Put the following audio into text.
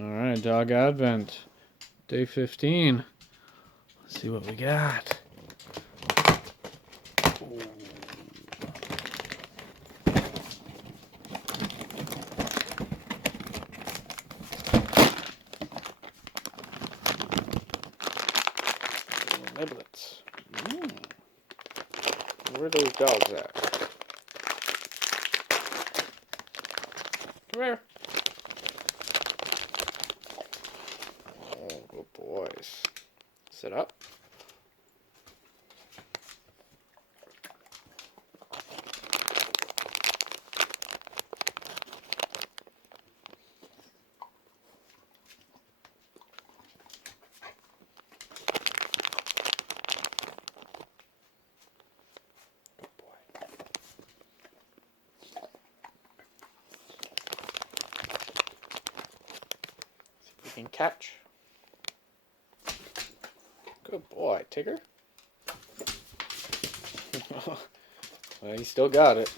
Alright, Dog Advent. Day 15. Let's see what we got. Ooh. Niblets. Where are those dogs at? Come here. Oh, good boys. Sit up. Good boy. See if we can catch. Good boy, Tigger. Well, he still got it.